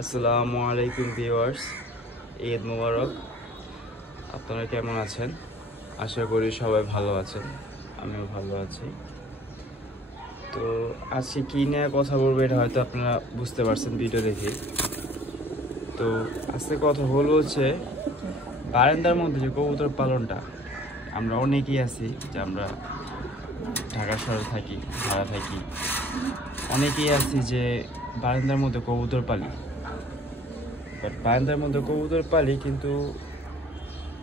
আসসালামু আলাইকুম ভিউয়ার্স, ঈদ মোবারক। আপনারা কেমন আছেন? আশা করি সবাই ভালো আছেন, আমিও ভালো আছি। তো আজকে কী নিয়ে কথা বলবো এটা হয়তো আপনারা বুঝতে পারছেন ভিডিও দেখে। তো আজকে কথা বলবো হচ্ছে বারান্দার মধ্যে যে কবুতর পালনটা। আমরা অনেকেই আছি যে আমরা ঢাকা শহরে থাকি, ভাড়া থাকি, অনেকেই আছি যে বারান্দার মধ্যে কবুতর পালি। বারান্দার মধ্যে কবুতর পালি, কিন্তু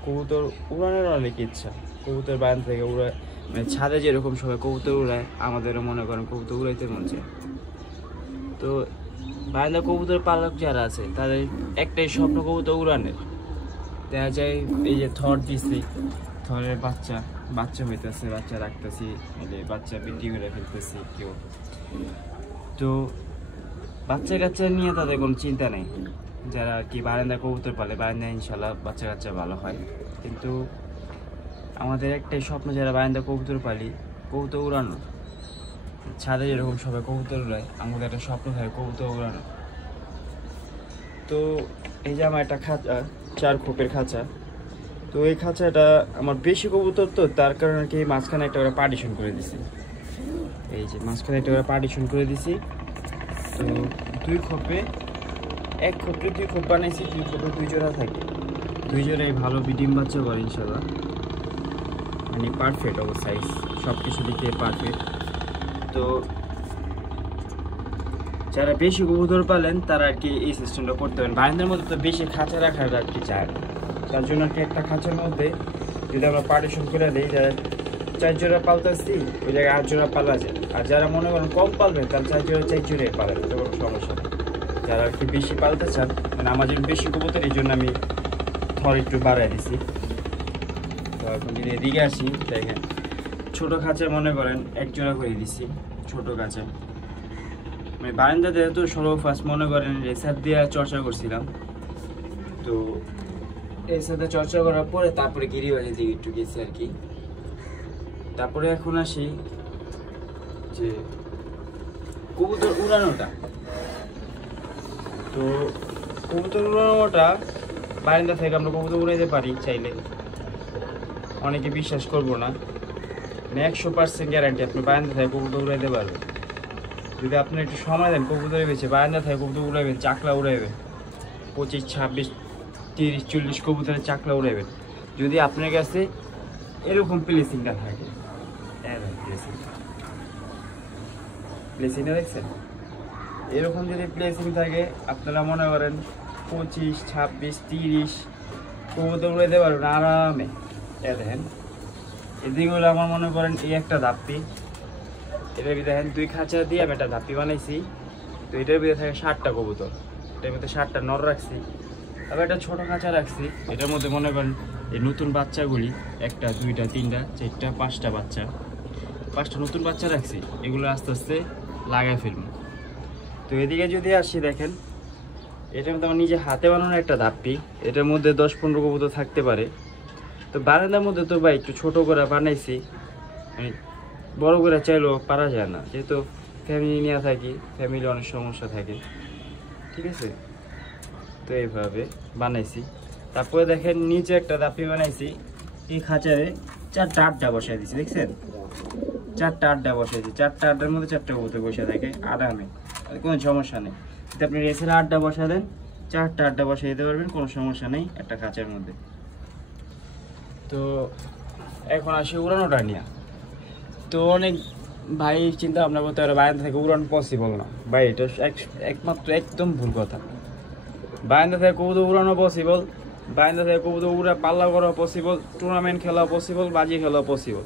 কবুতর উড়ানোর অনেক ইচ্ছা। কবুতর বারান্দা থেকে উড়ায়, মানে ছাদে যেরকম সবাই কবুতর উড়ায়, আমাদেরও মনে করেন কবুতর উড়াইতে মন চায়। তো বারান্দা কবুতর পালক যারা আছে তাদের একটাই স্বপ্ন কবুতর উড়ানের। দেখা যায় এই যে থর দিছি, থরের বাচ্চা হইতেছে, বাচ্চা রাখতেছি, বাচ্চা বিক্রি করে ফেলতেছি কেউ। তো বাচ্চা কাচ্চা নিয়ে তাদের কোনো চিন্তা নেই। যারা কি বারান্দা কবুতর পালে, বারান্দায় ইনশাল্লাহ বাচ্চা কাচ্চা ভালো হয়। কিন্তু আমাদের একটাই স্বপ্ন, যারা বারান্দা কবুতর পালি, কবুতর উড়ানো। ছাদে যেরকম সবাই কবুতর উড়ায়, আমাদের একটা স্বপ্ন থাকে কবুতর উড়ানো। তো এই যে আমার একটা খাঁচা, 4 খোপের খাঁচা। তো এই খাঁচাটা আমার বেশি কবুতর, তো তার কারণে কি মাঝখানে একটা করে পার্টিশন করে দিছি। এই যে মাঝখানে একটা করে পার্টিশন করে দিছি। তো 2 খোপে, 1 খোপে 2 খোপ বানাইছি, 2 খোপে 2 জোড়া থাকে। 2 জোড়াই ভালো ডিম বাচ্চা করে ইনশাল্লাহ, মানে পারফেক্ট অবস্থায়, সব কিছু দিকে পারফেক্ট। তো যারা বেশি কবুতর পালেন তারা আর কি এই সিস্টেমটা করতে পারেন। বারান্দার মধ্যে তো বেশি খাঁচা রাখার আর কি চায় না, তার জন্য আর কি একটা খাঁচার মধ্যে যদি আমরা পার্টিশন করে দিই, যারা 4 জোড়া পালতেছি ওই জায়গায় 8 জোড়া পালা যায়। আর যারা মনে করেন কম পালবেন তারা 4 জোড়াই পালেন, তো কোনো সমস্যা নেই। যারা আর কি বেশি পালতে চান, মানে আমার জন্য বেশি কবুতর, এই জন্য আমি থর একটু বাড়াই দিছি। তো এখন যদি এদিকে আসি, দেখেন ছোটো খাঁচা মনে করেন 1 জোড়া করে দিছি, ছোটো খাঁচা। মানে বারান্দাতে তো ফার্স্ট মনে করেন রেসার দিয়ে চর্চা করছিলাম। তো রেসারতে চর্চা করার পরে তারপরে গিরিবাজের দিকে একটু গেছি আর কি। তারপরে এখন আসি যে কবুতর উড়ানোটা। তো কবুতর উড়ানোটা বারান্দা থেকে আমরা কবুতর উড়াইতে পারি চাইলে। অনেকে বিশ্বাস করবো না, 100% গ্যারান্টি আপনি বারান্দা থেকে কবুতর উড়াইতে পারবেন। যদি আপনি একটু সময় দেন, কবুতরের বেছে বারান্দা থেকে কবুতর উড়াইবেন, চাকলা উড়াইবেন, 25, 26, 30, 40 কবুতরের চাকলা উড়াইবেন। যদি আপনার কাছে এরকম প্লেসিংটা থাকে, প্লেসিংটা দেখছেন, এরকম যদি প্লেসিং থাকে, আপনারা মনে করেন 25, 26, 30 কবুতর উড়াইতে পারবেন আরামে। দেখেন এদিকে হলো আমার মনে করেন এই একটা ধাপ্পি, এটার ভিতরে দেখেন 2 খাঁচা দিয়ে আমি একটা ধাপ্পি বানাইছি। তো এটার ভিতরে থাকে 60টা কবুতর, এটার ভিতরে 60টা নর রাখছি। আবার একটা ছোটো খাঁচা রাখছি, এটার মধ্যে মনে করেন এই নতুন বাচ্চাগুলি 1টা 2টা 3টা 4টা 5টা বাচ্চা, 5টা নতুন বাচ্চা রাখছি। এগুলো আস্তে আস্তে লাগাই ফেলবো। তো এদিকে যদি আসি, দেখেন এটার মধ্যে আমার নিজে হাতে বানানো একটা ধাপ্পি, এটার মধ্যে 10-15 কবুতর থাকতে পারে। তো বারান্দার মধ্যে তো ভাই একটু ছোটো করে বানাইছি, বড় করে চাইলেও পারা যায় না, যেহেতু ফ্যামিলি নিয়ে থাকি, ফ্যামিলি অনেক সমস্যা থাকে, ঠিক আছে। তো এইভাবে বানাইছি। তারপরে দেখেন নিচে একটা ধাপি বানাইছি, এই খাঁচারে 4টা আড্ডা বসাই দিছি, দেখছেন 4টা আড্ডা বসাইছি। 4টা আড্ডার মধ্যে 4টা কবুতর বসে থাকে আরামে, কোনো সমস্যা নেই। যদি আপনি রেসের আড্ডা বসা দেন, 4টা আড্ডা বসাই দিতে পারবেন, কোনো সমস্যা নেই একটা খাঁচার মধ্যে। তো এখন আসি উড়ানোটা নিয়ে। তো অনেক ভাই চিন্তা ভাবনা করতে পারে বারান্দা থেকে উড়ানো পসিবল না। ভাই এটা একমাত্র একদম ভুল কথা। বারান্দা থেকে কবুতর উড়ানো পসিবল, বারান্দা থেকে কবুতর উড়া পাল্লা করা পসিবল, টুর্নামেন্ট খেলা পসিবল, বাজি খেলা পসিবল,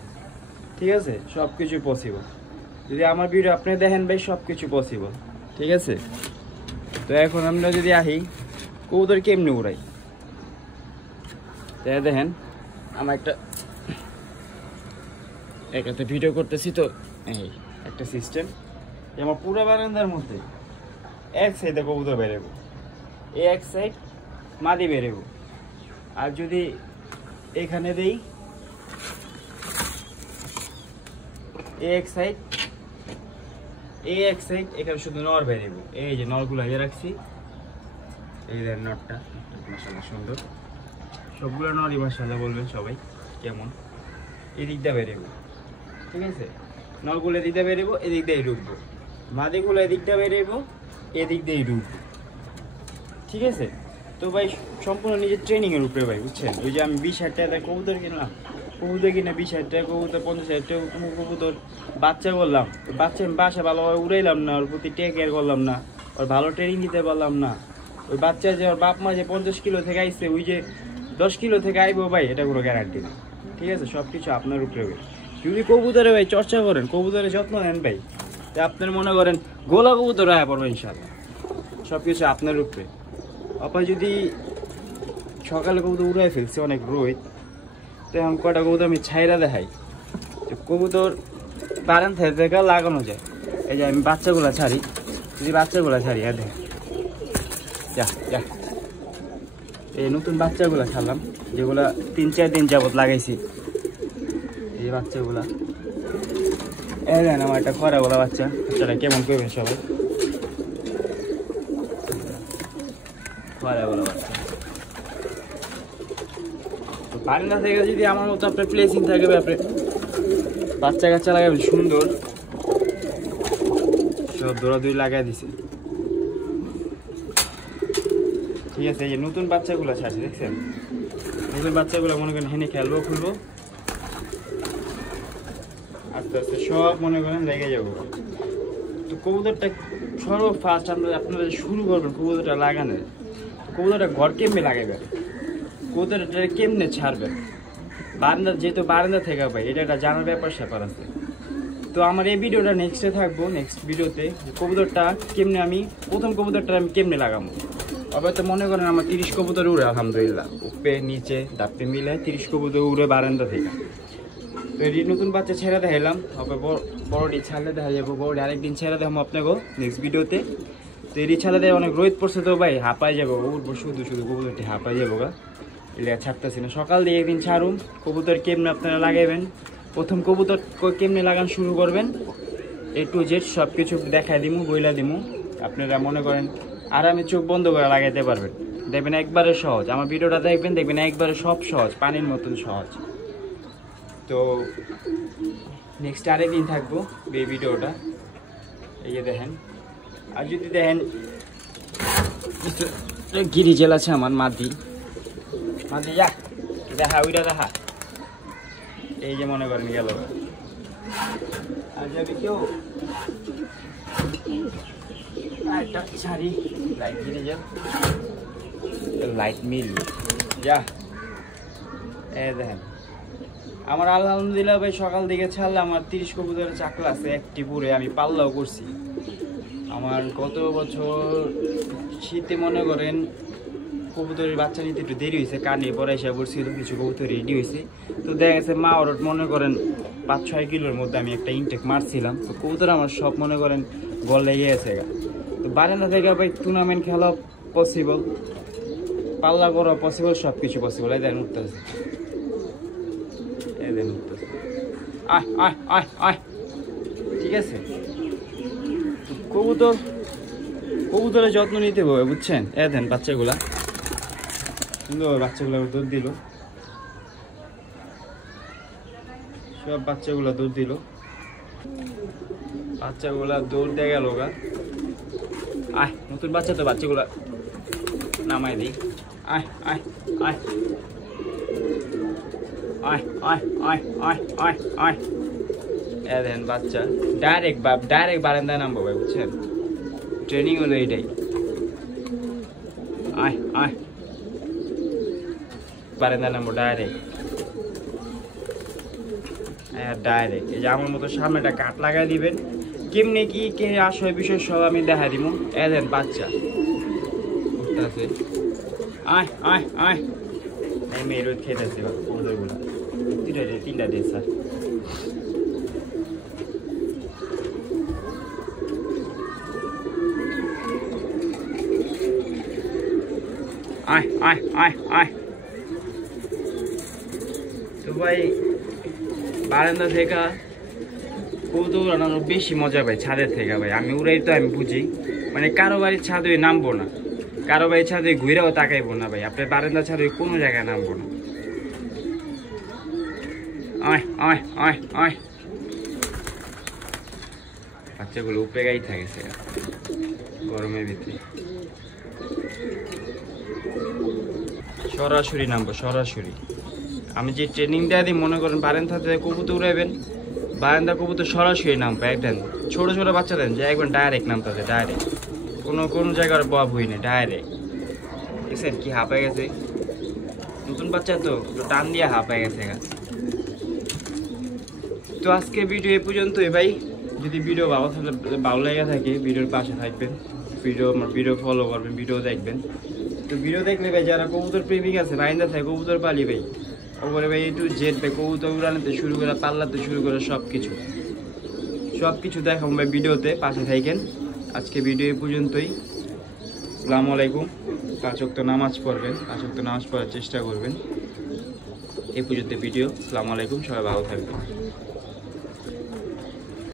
ঠিক আছে, সব কিছু পসিবল। যদি আমার ভিডিও আপনি দেখেন ভাই, সব কিছু পসিবল, ঠিক আছে। তো এখন আমরা যদি আহি কবুতর কেমনি উড়াই, তাই দেখেন আমার একটা ভিডিও করতেছি। তো এই একটা সিস্টেম, আমার পুরো বারান্দার মধ্যে এক সাইডে কবুতর বেরোবো, এই এক সাইড মাদি বেরোবো। আর যদি এখানে দেই এক সাইড, এখানে শুধু নর বেরোবো। এই যে নরগুলো আগে রাখছি, এই দেন নটটা মাশাআল্লাহ সুন্দর, সবগুলো নরই মাশাআল্লাহ বলবেন সবাই কেমন। এদিক দিয়ে বেরোবো, ঠিক আছে, নলগুলো এদিক দিয়ে বেরোবো, এদিক দিয়েই ঢুকবো, মাদিগুলো এদিক দিয়ে বেরোবো, এদিক দিয়েই ঢুকবো, ঠিক আছে। তো ভাই সম্পূর্ণ নিজের ট্রেনিংয়ের উপরে ভাই, বুঝছেন। ওই যে আমি 20,000 টাকা কবুতর কিনলাম, কবুতর কিনে 20,000 টাকা কবুতর, 50,000 টাকা কবুতর বাচ্চা করলাম, বাচ্চা আমি বাসা ভালোভাবে উড়াইলাম না, ওর প্রতি টেক কেয়ার করলাম না, ওর ভালো ট্রেনিং দিতে পারলাম না। ওই বাচ্চা যে ওর বাপ মা যে 50 কিলো থেকে আইসে, ওই যে 10 কিলো থেকে আইবো ভাই, এটা কোনো গ্যারান্টি না, ঠিক আছে। সব কিছু আপনার উপরে ভাই। যদি কবুতরে ভাই চর্চা করেন, কবুতরের যত্ন নেন ভাই, তা আপনার মনে করেন গোলা কবুতর আয়া পড়বে ইনশাল্লাহ। সব কিছু আপনার উপরে। আপনি যদি সকালে কবুতর উড়াই ফেলছে অনেক রোদ, তো এখন কটা কবুতর আমি ছাইরা দেখাই, কবুতর বারান থেকে লাগানো যায়। এই যে আমি বাচ্চাগুলা ছাড়ি, যদি বাচ্চাগুলা ছাড়ি আর দেখ, যা যা, এই নতুন বাচ্চাগুলা ছাড়লাম, যেগুলা 3-4 দিন যাবত লাগাইছি, এই বাচ্চাগুলা। এই দেন আমার একটা খরা বলা বাচ্চা, বাচ্চাটা কেমন করবেন সবাই, খরা বলা বাচ্চা। তো বারান্দা থেকে যদি আমার মতো আপনার প্লেসিং থাকে, আপনি বাচ্চা কাচ্চা লাগাবেন সুন্দর, সব দৌড়াদৌড়ি লাগাই দিছে, ঠিক আছে। এই যে নতুন বাচ্চাগুলো ছাড়ছে দেখছেন, নতুন বাচ্চাগুলো মনে করেন হেনে খেলবো খুলবো, আস্তে আস্তে সব মনে করেন লেগে যাবো। তো কবুতরটা সর্ব ফার্স্ট আপনারা শুরু করবেন কবুতরটা লাগানো, কবুতরটা ঘর কেমনে লাগাবেন, কবুতরটা কেমনে ছাড়বেন, বারান্দা, যেহেতু বারান্দা থেকে ভাই এটা একটা জানার ব্যাপার স্যাপার আছে। তো আমার এই ভিডিওটা নেক্সটে থাকবো, নেক্সট ভিডিওতে কবুতরটা কেমনে আমি প্রথম কবুতরটা আমি কেমনে লাগাবো। আবার তো মনে করেন আমার 30 কবুতর উড়ে আলহামদুলিল্লাহ, উপরে নিচে দাপটে মিলে 30 কবুতর উড়ে বারান্দা থেকে। তো এটি নতুন বাচ্চা ছেড়ে দেখাইলাম, আবার বড়টি ছাড়লে দেখা যাবো, বড়টি আরেকদিন ছেড়ে দেখাবো আপনাকে নেক্সট ভিডিওতে। তো এটি ছাড়লে দেয় অনেক রোদ পড়ছে, তো ভাই হাঁপাই যাবো, উঠবো শুধু শুধু কবুতরটি হাঁপাই যাবো গা, এগুলো ছাড়তেছি না। সকাল দিয়ে একদিন ছাড়ুন, কবুতর কেমনে আপনারা লাগাইবেন, প্রথম কবুতর কেমনে লাগান শুরু করবেন, A to Z সব কিছু দেখাই দিমু, বইলা দিমু, আপনারা মনে করেন আরামে চোখ বন্ধ করে লাগাইতে পারবেন। দেখবেন একবারে সহজ, আমার ভিডিওটা দেখবেন, দেখবেন একবারে সব সহজ, পানির মতন সহজ। তো নেক্সট আরেকদিন থাকবো এই ভিডিওটা, এই যে দেখেন। আর যদি দেখেন গিরি জেল আছে আমার, মাদি মাদি যা দেখা, ওইটা দেখা, এই যে মনে করেন গেল। আর যাবি কেউ একটা ছাড়ি লাইট গিরে যা, লাইট মিল যা। এই দেখেন আমার আলহামদুলিল্লাহ ভাই সকাল দিকে ছাড়লে আমার 30 কবুতরের চাকলা আছে, একটি পুরে আমি পাল্লাও করছি। আমার গত বছর শীতে মনে করেন কবুতরের বাচ্চা নিতে একটু দেরি হয়েছে, কানে পড়াইসা পড়ছিল, কিছু কবুতর রেডি হয়েছে। তো দেখা গেছে মা ওর মনে করেন 5-6 কিলোর মধ্যে আমি একটা ইনটেক মারছিলাম। তো কবুতর আমার সব মনে করেন গল লেগে গেছে। তো বারান্দা থেকে ভাই টুর্নামেন্ট খেলা পসিবল, পাল্লা করা পসিবল, সব কিছু পসিবল। এই দেন উঠতেছে, এই দেন উঠতেছে, আয় আয় আয় আয়, ঠিক আছে। কবুতর কবুতরের যত্ন নিতে হবে, বুঝছেন। এ দেন বাচ্চাগুলা সুন্দর, বাচ্চাগুলো দুধ দিল, সব বাচ্চাগুলা দুধ দিল, বাচ্চাগুলা দৌড় দিয়ে গেল গা। আয় নতুন বাচ্চা তো, বাচ্চাগুলা নামাই দিই, আয় আয় আয় আয় আয় আয় আয় আয় আয়। এ দেন বাচ্চা ডাইরেক্ট বারান্দায় নামবো ভাই, বুঝছেন। ট্রেনিং হলো এইটাই, আয় আয় বারান্দায় নামবো ডাইরেক্ট, ডাইরেক্ট। এই যে আমার মতো সামনে একটা কাঠ লাগাই দিবেন, কেমনে কি কে আসলে বিষয় সব আমি দেখা দিব। এ দেন বাচ্চা উঠতেছে, আয় আয় আয়, এই মেয়ে রোদ খেতেছে কবুতরগুলো, 3টা ডে স্যার। আয় আয় আয় আয়। তো ভাই বারান্দা থেকে কবুতর উড়ানোর বেশি মজা পাই ছাদের থেকে ভাই। আমি উড়াই তো আমি বুঝি, মানে কারো বাড়ির ছাদে নামবো না, কারো ভাই ছাদে ঘুরেও তাকাইবো না ভাই, আপনার বারান্দা ছাদে কোনো জায়গায় নামবো না। আয় আয় আয় আয়, বাচ্চাগুলো উপরে গাই থাকেছে গরমের ভিতরে। সরাসরি নামবো সরাসরি। আমি যে ট্রেনিং দেওয়া দিই, মনে করেন বারান্দা থেকে কবুতর উড়াইবেন, বারান্দা কবুতর সরাসরি নামবো একদম। ছোট ছোট বাচ্চা দেন যে একবার ডাইরেক্ট নামতে ডাইরেক্ট, কোনো জায়গার বব হই না, ডাইরেক্ট। দেখছেন কি হাঁপায় গেছে, নতুন বাচ্চা তো টান দিয়ে হাঁপায় গেছে। তো আজকে ভিডিও এ পর্যন্তই ভাই। যদি ভিডিও ভালো লেগে থাকে ভিডিওর পাশে থাকবেন, আমার ভিডিও ফলো করবেন, ভিডিও দেখবেন। তো ভিডিও দেখলে ভাই যারা কবুতর প্রেমিক আছে, বাইন্দা থাকে কবুতর পালি ভাই, ওপরে ভাই একটু জেট ভাই কবুতর উড়ানোতে শুরু করে পাল্লাতে শুরু করে সব কিছু দেখাবো ভাই ভিডিওতে, পাশে থাকেন। আজকে ভিডিও এ পর্যন্তই। আসসালামু আলাইকুম। 5 ওয়াক্ত নামাজ পড়বেন, 5 ওয়াক্ত নামাজ পড়ার চেষ্টা করবেন। এই পর্যন্ত ভিডিও। আসসালামু আলাইকুম, সবাই ভালো থাকবেন।